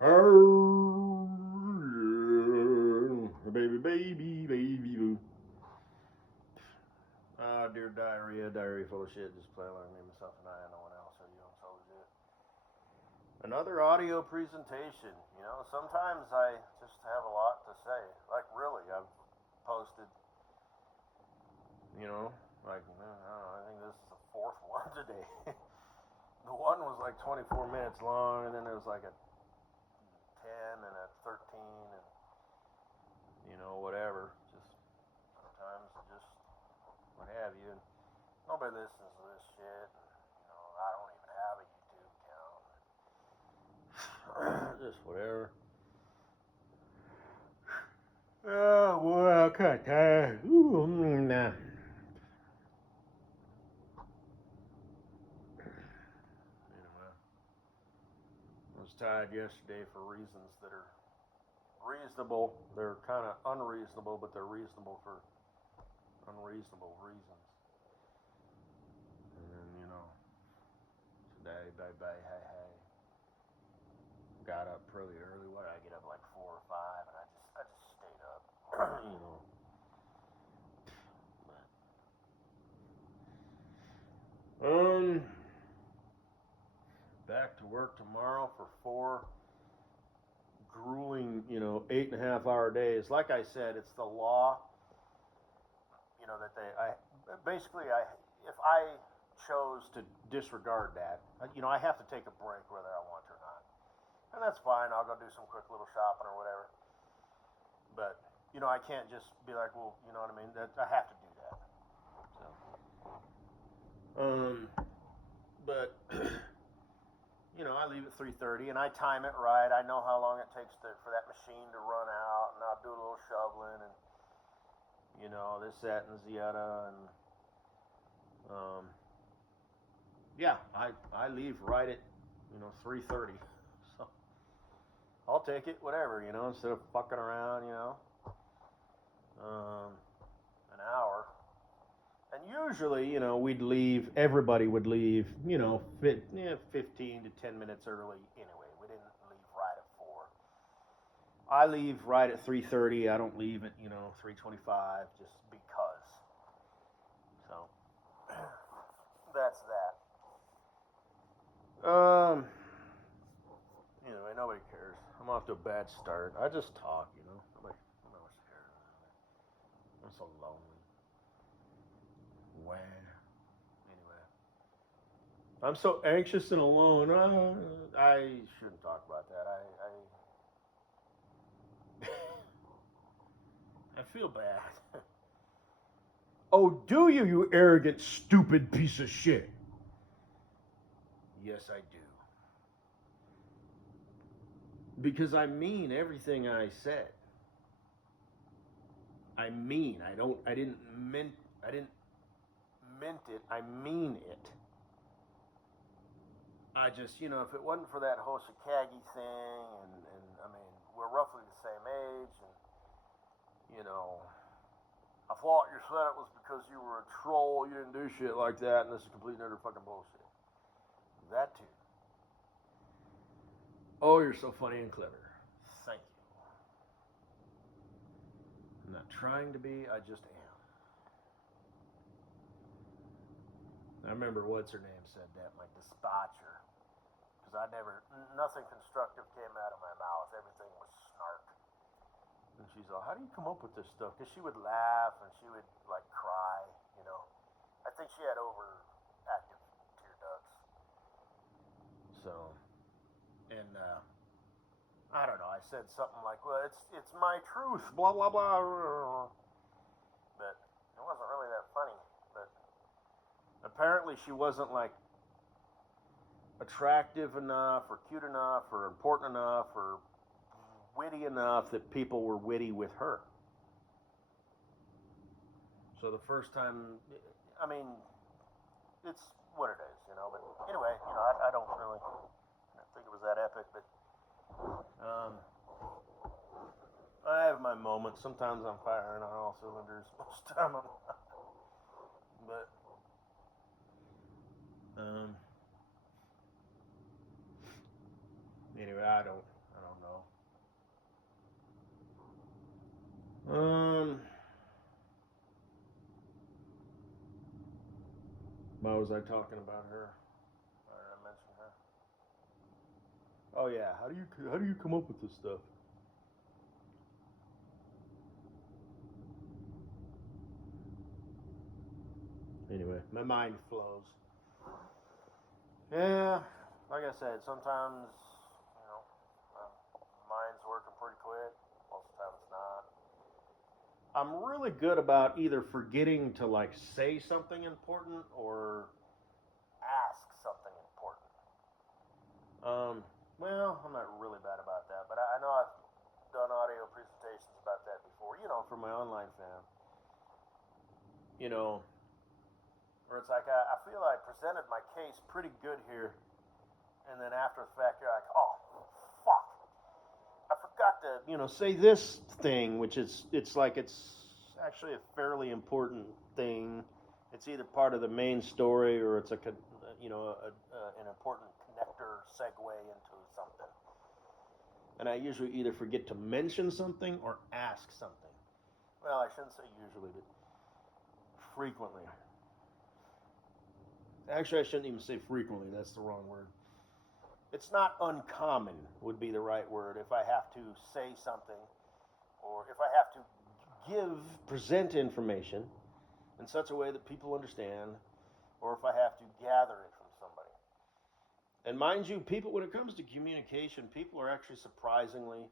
Oh, yeah. Baby, boo. Dear diarrhea full of shit. Just playing like me, myself, and I, and no one else. So you know, so legit. Another audio presentation. You know, sometimes I just have a lot to say. Like, really, I've posted, you know, like, I don't know, I think this is the fourth one today. The one was like 24 minutes long, and then there was like a 10 and a 13, and, you know, whatever. Just sometimes just what have you. And nobody listens to this shit. And, you know, I don't even have a YouTube account. Just whatever. Oh, boy, I cut tired. Ooh, nah. Anyway, I was tired yesterday for reasons that are reasonable. They're kind of unreasonable, but they're reasonable for unreasonable reasons. And then, you know, today, bye, hey. Got up pretty early. What did I get up like 4 or 5, and I just stayed up. You know. Back to work tomorrow for 4 grueling, 8.5 hour days. Like I said, it's the law. You know that if I chose to disregard that, I have to take a break whether I want to or not, and that's fine. I'll go do some quick little shopping or whatever. But I can't just be like, well, you know what I mean? That I have to do that. So, but I leave at 3:30, and I time it right. I know how long it takes for that machine to run out, and I'll do a little shoveling, and this, that, and the other, and yeah, I leave right at 3:30, so I'll take it, whatever, instead of fucking around, an hour. And usually, everybody would leave, 15 to 10 minutes early anyway. We didn't leave right at 4. I leave right at 3:30. I don't leave at, 3:25 just because. So, that's that. Anyway, nobody cares. I'm off to a bad start. I just talk, Nobody cares. I'm so lonely. Wow. Anyway, I'm so anxious and alone. I shouldn't talk about that. I feel bad. Oh, do you, you arrogant, stupid piece of shit? Yes, I do. Because I mean everything I said. I mean, I didn't mint it. I mean it. I just, if it wasn't for that whole Chicago thing, and I mean, we're roughly the same age, and I thought you said it was because you were a troll. You didn't do shit like that, and this is complete and utter fucking bullshit. That too. Oh, you're so funny and clever. Thank you. I'm not trying to be. I just am. I remember what's her name said that, like dispatcher, because nothing constructive came out of my mouth. Everything was snark. And she's all, how do you come up with this stuff? Because she would laugh and she would like cry, I think she had overactive tear ducts. So, and I don't know. I said something like, well, it's my truth, blah blah blah. But it wasn't really that funny. But apparently she wasn't like attractive enough or cute enough or important enough or witty enough that people were witty with her. So the first time, I mean, it's what it is, But anyway, I don't really think it was that epic, but I have my moments. Sometimes I'm firing on all cylinders. Most of the time I'm not. But anyway, I don't know. Why was I talking about her? Why did I mention her? Oh yeah, how do you come up with this stuff? Anyway, my mind flows. Yeah, like I said, sometimes my mind's working pretty quick. Most of the time, it's not. I'm really good about either forgetting to like say something important or ask something important. Um, well, I'm not really bad about that, but I know I've done audio presentations about that before. For my online fam. You know, where it's like I feel I presented my case pretty good here, and then after the fact, you're like, oh, fuck, I forgot to say this thing, which it's like it's actually a fairly important thing. It's either part of the main story or it's an important connector segue into something. And I usually either forget to mention something or ask something. Well, I shouldn't say usually, but frequently. Actually, I shouldn't even say frequently. That's the wrong word. It's not uncommon, would be the right word, if I have to say something or if I have to present information in such a way that people understand, or if I have to gather it from somebody. And mind you, people, when it comes to communication, people are actually surprisingly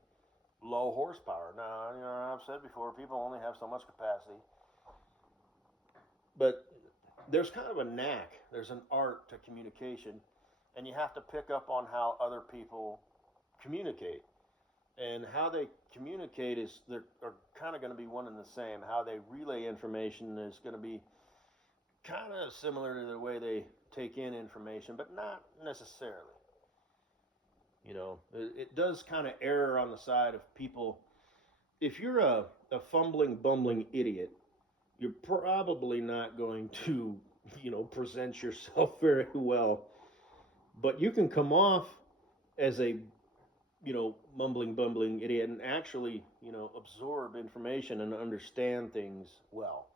low horsepower. Now, I've said before, people only have so much capacity. But there's kind of a knack, there's an art to communication, and you have to pick up on how other people communicate. And how they communicate are kind of going to be one and the same. How they relay information is going to be kind of similar to the way they take in information, but not necessarily. It does kind of err on the side of people. If you're a fumbling, bumbling idiot, you're probably not going to, present yourself very well. But you can come off as a, mumbling, bumbling idiot and actually, absorb information and understand things well.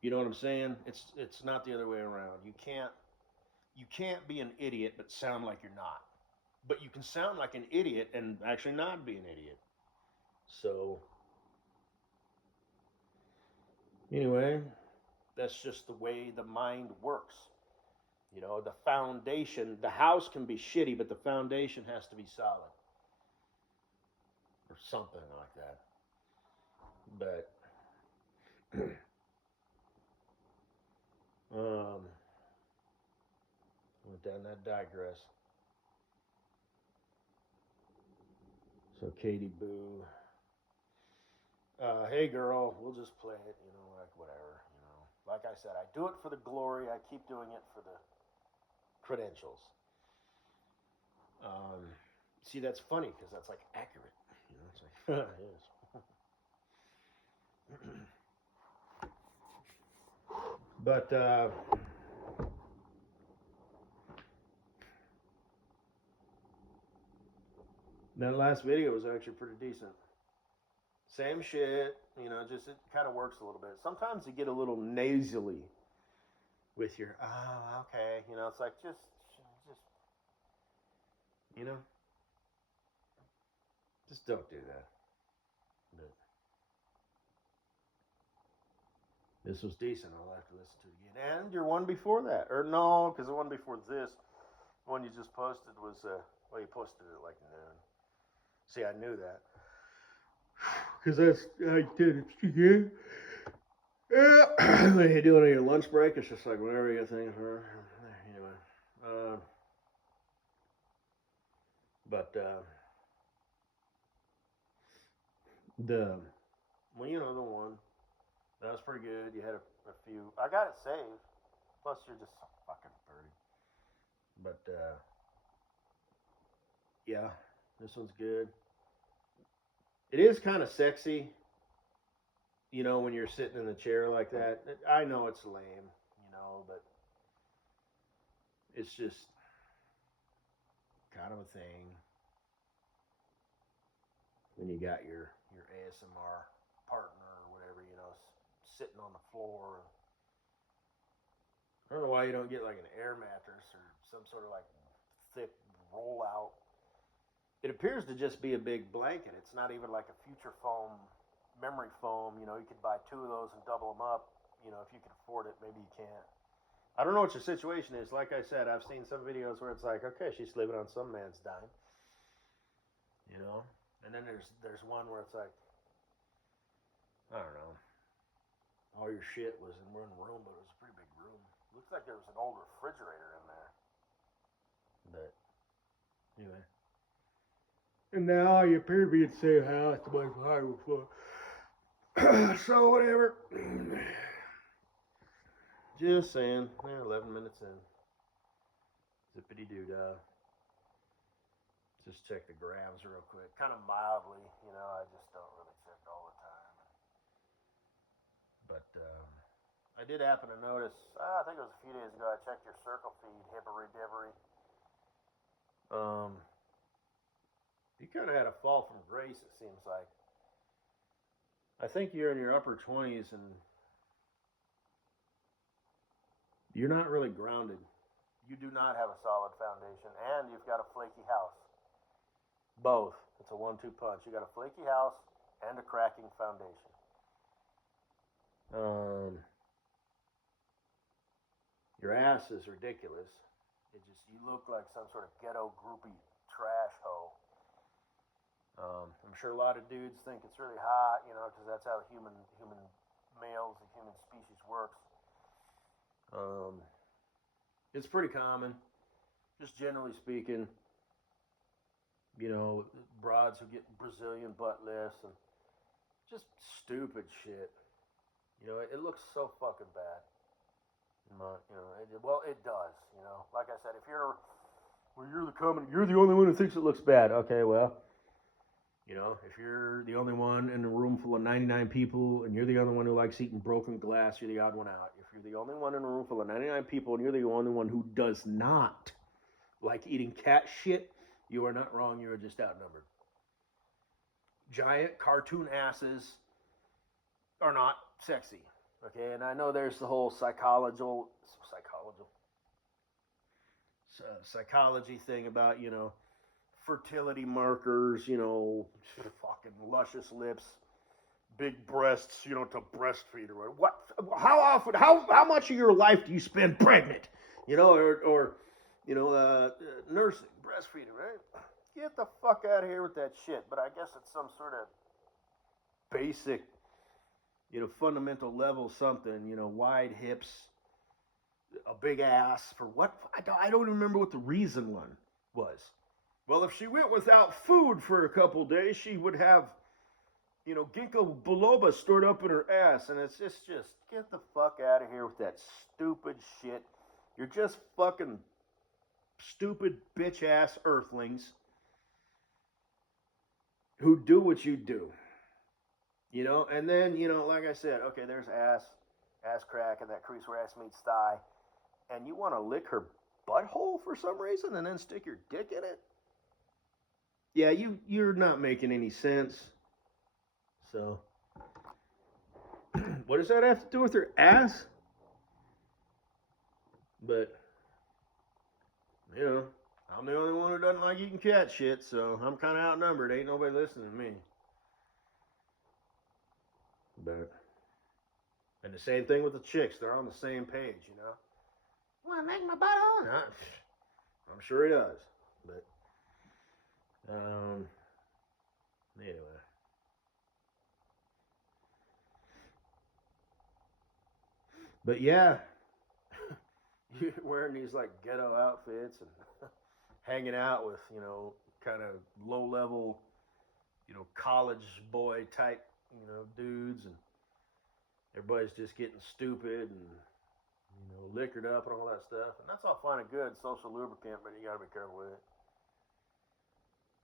You know what I'm saying? It's not the other way around. You can't be an idiot but sound like you're not. But you can sound like an idiot and actually not be an idiot. So anyway, that's just the way the mind works. The foundation, the house can be shitty, but the foundation has to be solid. Or something like that. But went down that digress. So Kaydee-Boo. Hey girl, we'll just play it, like whatever. Like I said, I do it for the glory. I keep doing it for the credentials. See, that's funny because that's like accurate. It's like, yes. But that last video was actually pretty decent. Same shit, just it kind of works a little bit. Sometimes you get a little nasally with your, oh, okay, it's like just, you know, just don't do that. But this was decent. I'll have to listen to it again. And your one before that, or no, because the one before this, the one you just posted was, well, you posted it like noon. See, I knew that. Because I did it. When you do it on your lunch break, it's just like whatever you think for. Anyway. But the the one that was pretty good. You had a few. I got it saved. Plus, you're just so fucking pretty. But yeah, this one's good. It is kind of sexy, when you're sitting in the chair like that. I know it's lame, but it's just kind of a thing when you got your ASMR partner or whatever, sitting on the floor, I don't know why you don't get like an air mattress or some sort of like thick rollout. It appears to just be a big blanket. It's not even like a future foam, memory foam. You know, you could buy 2 of those and double them up. You know, if you can afford it, maybe you can't. I don't know what your situation is. Like I said, I've seen some videos where it's like, okay, she's sleeping on some man's dime. You know? And then there's one where it's like, I don't know. All your shit was in one room, but it was a pretty big room. Looks like there was an old refrigerator in there. But, anyway. And now you appear to be in the same house, the place behind before. So, whatever. Just saying. 11 minutes in. Zippity-doo-dah. Just check the grams real quick. Kind of mildly, you know, I just don't really check all the time. But, I did happen to notice, I think it was a few days ago, I checked your circle feed, hibbery-dibbery. You kind of had a fall from grace, it seems like. I think you're in your upper 20s and you're not really grounded. You do not have a solid foundation, and you've got a flaky house. Both. It's a 1-2 punch. You got a flaky house and a cracking foundation. Your ass is ridiculous. You look like some sort of ghetto groupie trash hoe. I'm sure a lot of dudes think it's really hot, you know, because that's how human males, the human species works. It's pretty common, just generally speaking. You know, broads who get Brazilian butt lifts and just stupid shit. You know, it looks so fucking bad. It does. You know, like I said, if you're the only one who thinks it looks bad. Okay, well, you know, if you're the only one in a room full of 99 people and you're the only one who likes eating broken glass, you're the odd one out. If you're the only one in a room full of 99 people and you're the only one who does not like eating cat shit, you are not wrong. You are just outnumbered. Giant cartoon asses are not sexy. Okay, and I know there's the whole psychology thing about, you know, fertility markers, you know, fucking luscious lips, big breasts, you know, to breastfeed or what? How often? How much of your life do you spend pregnant? You know, or you know, nursing, breastfeeding, right? Get the fuck out of here with that shit. But I guess it's some sort of basic, you know, fundamental level something. You know, wide hips, a big ass for what? I don't remember what the reason one was. Well, if she went without food for a couple days, she would have, you know, ginkgo biloba stored up in her ass. And it's just get the fuck out of here with that stupid shit. You're just fucking stupid bitch ass earthlings who do what you do. You know, and then, you know, like I said, okay, there's ass crack and that crease where ass meets thigh. And you want to lick her butthole for some reason and then stick your dick in it? Yeah, you're not making any sense. So, what does that have to do with her ass? But, you know, I'm the only one who doesn't like eating cat shit, so I'm kind of outnumbered. Ain't nobody listening to me. But, and the same thing with the chicks. They're on the same page, you know. Want to make my butthole? No, I'm sure he does. But, anyway. But yeah, you're wearing these like ghetto outfits and hanging out with, you know, kind of low level, you know, college boy type, you know, dudes, and everybody's just getting stupid and, you know, liquored up and all that stuff. And that's all fine and good, social lubricant, but you got to be careful with it.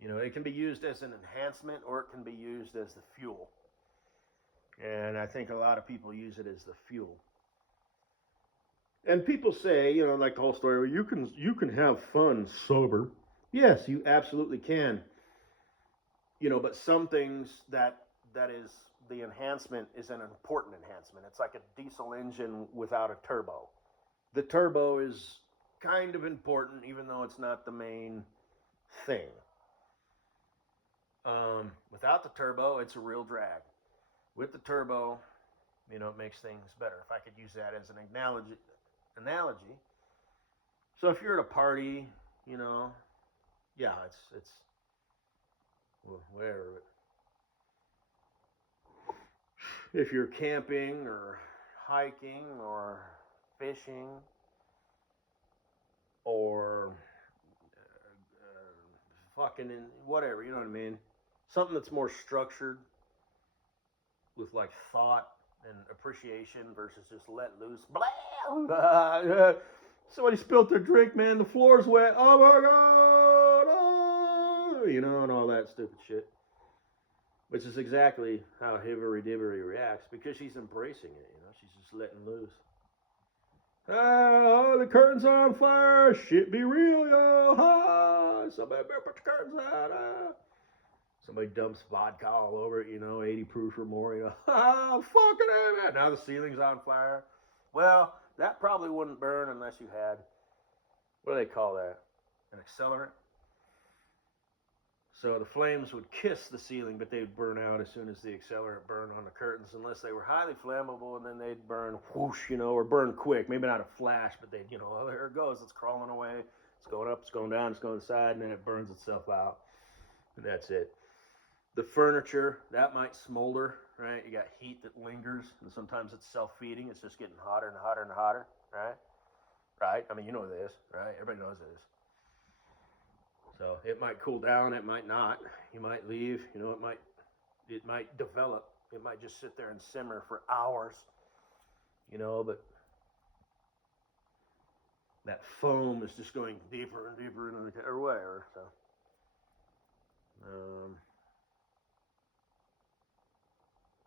You know, it can be used as an enhancement or it can be used as the fuel. And I think a lot of people use it as the fuel. And people say, you know, like the whole story, well, you can have fun sober. Yes, you absolutely can. You know, but some things that is the enhancement is an important enhancement. It's like a diesel engine without a turbo. the turbo is kind of important, even though it's not the main thing. Without the turbo, it's a real drag. With the turbo, you know, it makes things better. If I could use that as an analogy. So if you're at a party, you know, yeah, it's well, whatever. If you're camping or hiking or fishing or fucking in, whatever, you know what I mean? Something that's more structured with like thought and appreciation versus just let loose. Blah! Somebody spilled their drink, man. The floor's wet. Oh my god! Oh! You know, and all that stupid shit. Which is exactly how Hivery Dibbery reacts because she's embracing it. You know, she's just letting loose. Oh, the curtain's on fire. Shit be real, yo. Ah, somebody better put the curtains on. Ah. Somebody dumps vodka all over it, you know, 80 proof or more. You know, ah, fucking it. Now the ceiling's on fire. Well, that probably wouldn't burn unless you had, what do they call that? An accelerant? So the flames would kiss the ceiling, but they'd burn out as soon as the accelerant burned on the curtains, unless they were highly flammable, and then they'd burn whoosh, you know, or burn quick. Maybe not a flash, but they'd, you know, oh, there it goes. It's crawling away. It's going up, it's going down, it's going to the side, and then it burns itself out. And that's it. The furniture, that might smolder, right? You got heat that lingers, and sometimes it's self-feeding. It's just getting hotter and hotter and hotter, right? Right? I mean, you know this, right? Everybody knows this. So it might cool down, it might not. You might leave, you know, it might develop. It might just sit there and simmer for hours, you know, but that foam is just going deeper and deeper into the, or whatever, so.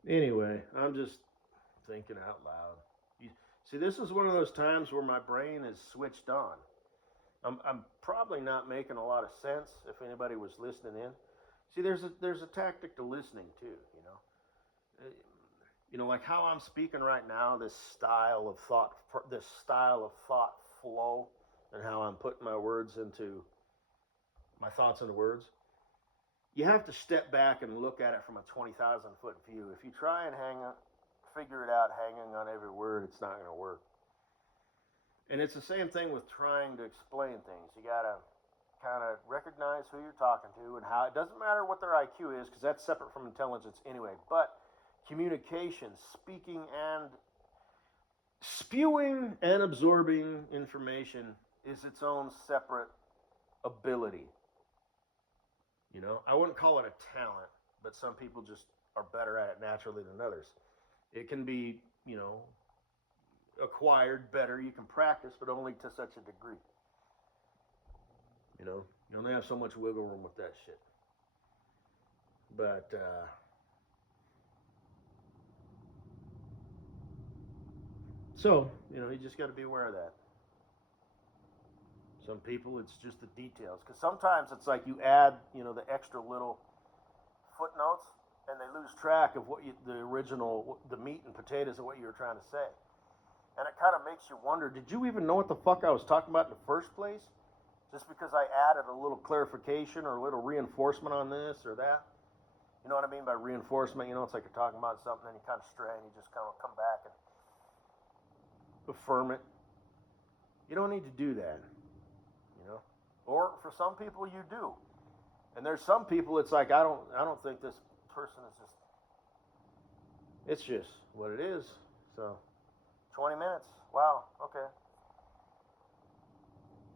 Anyway, I'm just thinking out loud. See, this is one of those times where my brain is switched on. I'm probably not making a lot of sense if anybody was listening in. See, there's a tactic to listening too, you know. You know, like how I'm speaking right now, this style of thought flow, and how I'm putting my thoughts into words. You have to step back and look at it from a 20,000 foot view. If you try and figure it out hanging on every word, it's not going to work. And it's the same thing with trying to explain things. You got to kind of recognize who you're talking to and how. It doesn't matter what their IQ is, because that's separate from intelligence anyway. But communication, speaking and spewing and absorbing information is its own separate ability. You know, I wouldn't call it a talent, but some people just are better at it naturally than others. It can be, you know, acquired better. You can practice, but only to such a degree. You know, you only have so much wiggle room with that shit. But, so, you know, you just got to be aware of that. Some people, it's just the details. Because sometimes it's like you add, you know, the extra little footnotes, and they lose track of the meat and potatoes of what you were trying to say. And it kind of makes you wonder, did you even know what the fuck I was talking about in the first place? Just because I added a little clarification or a little reinforcement on this or that? You know what I mean by reinforcement? You know, it's like you're talking about something and you kind of stray and you just kind of come back and affirm it. You don't need to do that. Or for some people you do. And there's some people it's like I don't think this person is just, it's just what it is. So 20 minutes. Wow, okay.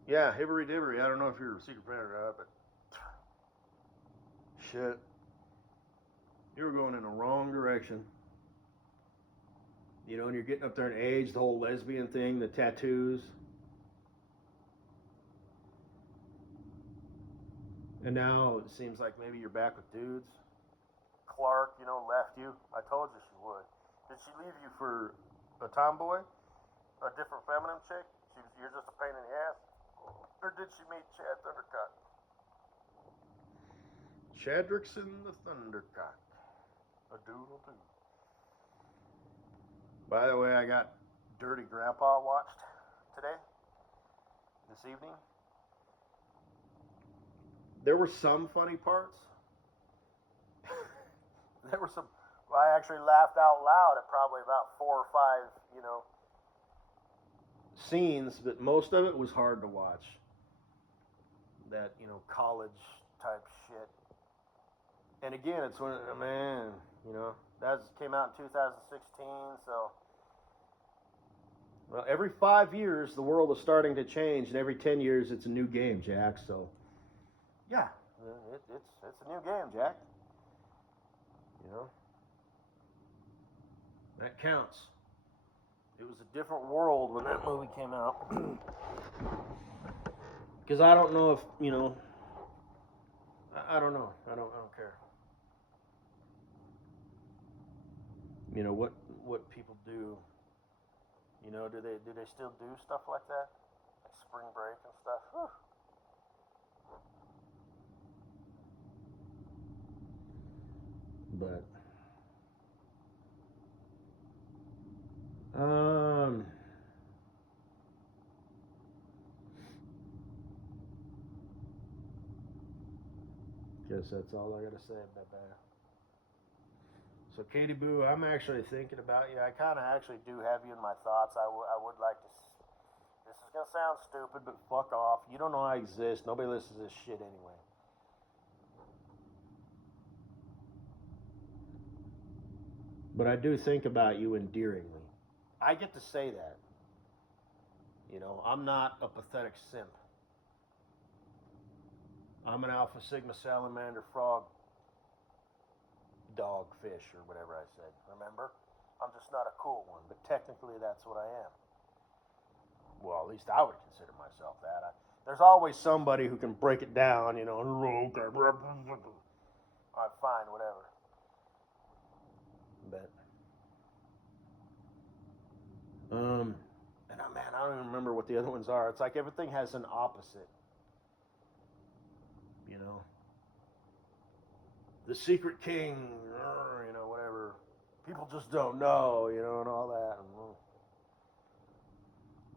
Yeah, Hibbery Dibbery. I don't know if you're a secret fan or not, but shit. You were going in the wrong direction. You know, and you're getting up there in age, the whole lesbian thing, the tattoos. And now it seems like maybe you're back with dudes. Clark, you know, left you. I told you she would. Did she leave you for a tomboy? A different feminine chick? You're just a pain in the ass? Or did she meet Chad Thundercock? Chadrickson the Thundercock. A doodle doo. By the way, I got Dirty Grandpa watched today, this evening. There were some funny parts. There were some. Well, I actually laughed out loud at probably about 4 or 5, scenes, but most of it was hard to watch. That, college type shit. And again, it's when, man, that came out in 2016, so. Well, every 5 years, the world is starting to change, and every 10 years, it's a new game, Jack, so. Yeah, it's a new game, Jack. That counts. It was a different world when that movie came out. Because I don't know if, I don't know. I don't care. What people do. Do they still do stuff like that? Like spring break and stuff? Whew. But guess that's all I gotta say about that. So Kaydee-Boo, I'm actually thinking about you. I kind of actually do have you in my thoughts. I would like to. This is gonna sound stupid, but fuck off. You don't know I exist. Nobody listens to this shit anyway. But I do think about you endearingly. I get to say that. I'm not a pathetic simp. I'm an Alpha Sigma Salamander Frog dog fish or whatever I said. Remember? I'm just not a cool one, but technically that's what I am. Well, at least I would consider myself that. There's always somebody who can break it down, Alright, fine, whatever. But and man, I don't even remember what the other ones are. It's like everything has an opposite. The Secret King, whatever. People just don't know, and all that.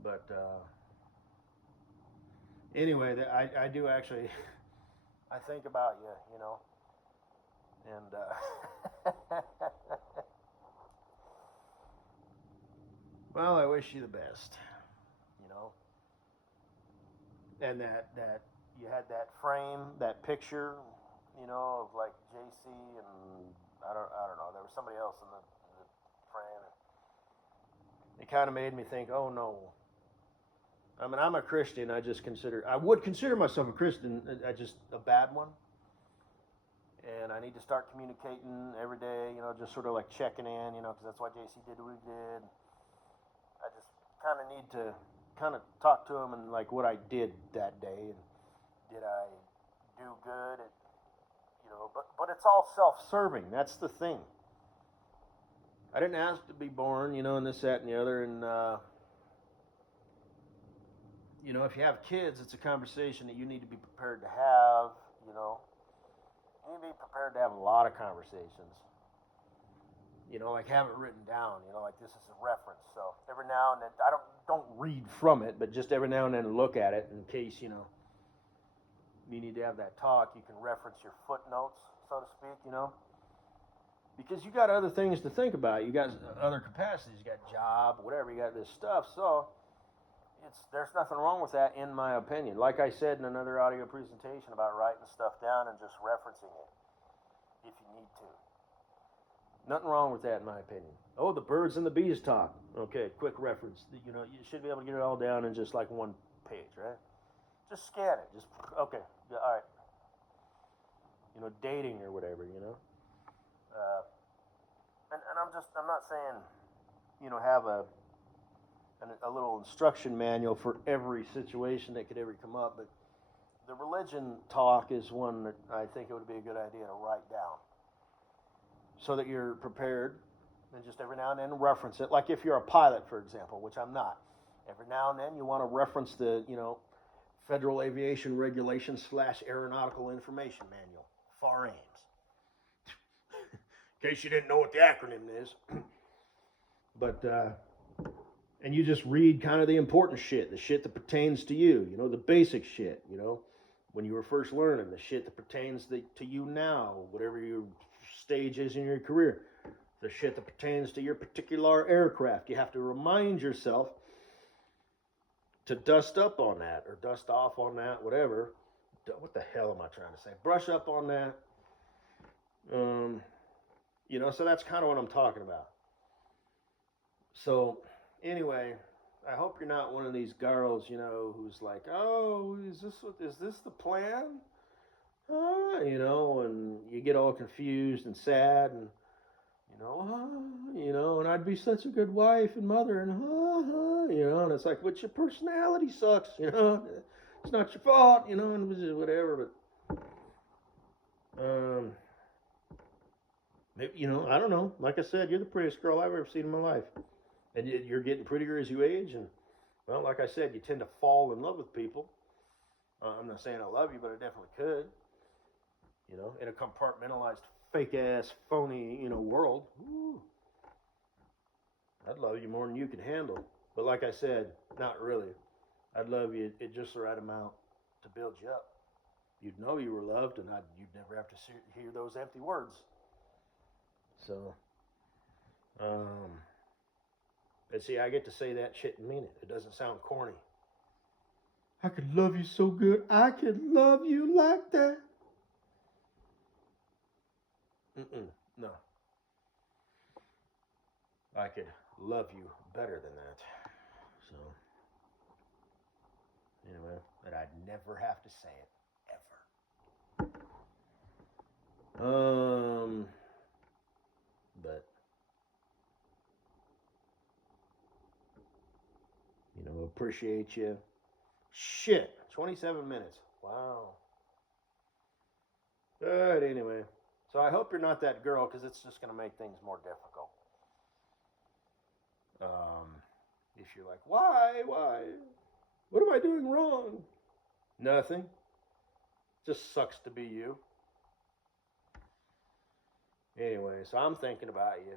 But anyway, I do actually, I think about you, and well, I wish you the best, and that you had that frame, that picture, of like JC and I don't know. There was somebody else in the frame. It kind of made me think, oh no. I mean, I'm a Christian. I would consider myself a Christian. I just a bad one. And I need to start communicating every day. Just sort of like checking in. Because that's why JC did what he did. I just kind of need to kind of talk to him and like what I did that day and did I do good at. But it's all self-serving. That's the thing. I didn't ask to be born, and this, that, and the other. And, if you have kids, it's a conversation that you need to be prepared to have, You need to be prepared to have a lot of conversations. Like have it written down, like this is a reference. So every now and then, I don't read from it, but just every now and then look at it in case, you need to have that talk. You can reference your footnotes, so to speak, because you got other things to think about. You got other capacities. You got job, whatever. You got this stuff. So there's nothing wrong with that, in my opinion. Like I said in another audio presentation about writing stuff down and just referencing it if you need to. Nothing wrong with that, in my opinion. Oh, the birds and the bees talk. Okay, quick reference. You should be able to get it all down in just like one page, right? Just scan it. Just okay. Yeah, all right. Dating or whatever. And I'm not saying, have a little instruction manual for every situation that could ever come up, but the religion talk is one that I think it would be a good idea to write down, so that you're prepared, and just every now and then reference it. Like if you're a pilot, for example, which I'm not. Every now and then you want to reference the, Federal Aviation Regulations / Aeronautical Information Manual, FAR-AIMS. In case you didn't know what the acronym is. But and you just read kind of the important shit, the shit that pertains to you, you know, the basic shit, you know, when you were first learning, the shit that pertains to you now, whatever your stage is in your career, the shit that pertains to your particular aircraft. You have to remind yourself to dust up on that or dust off on that, whatever. What the hell am I trying to say? Brush up on that. You know, so that's kind of what I'm talking about. So, anyway, I hope you're not one of these girls, you know, who's like, oh, is this the plan? You know, and you get all confused and sad, and you know, and I'd be such a good wife and mother, and you know, and it's like, but your personality sucks, you know, it's not your fault, you know, and whatever, but maybe, you know, I don't know. Like I said, you're the prettiest girl I've ever seen in my life, and you're getting prettier as you age, and well, like I said, you tend to fall in love with people. I'm not saying I love you, but I definitely could. You know, in a compartmentalized, fake ass, phony, you know, world. Ooh, I'd love you more than you could handle. But like I said, not really. I'd love you at just the right amount to build you up. You'd know you were loved, and you'd never have to hear those empty words. So, but see, I get to say that shit and mean it. It doesn't sound corny. I could love you so good. I could love you like that. No. I could love you better than that. So, anyway, but I'd never have to say it, ever. But, you know, appreciate you. Shit, 27 minutes. Wow. But anyway, so I hope you're not that girl, because it's just going to make things more difficult. If you're like, why? What am I doing wrong? Nothing. Just sucks to be you. Anyway, so I'm thinking about you.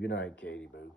Good night, Kaydee-Boo.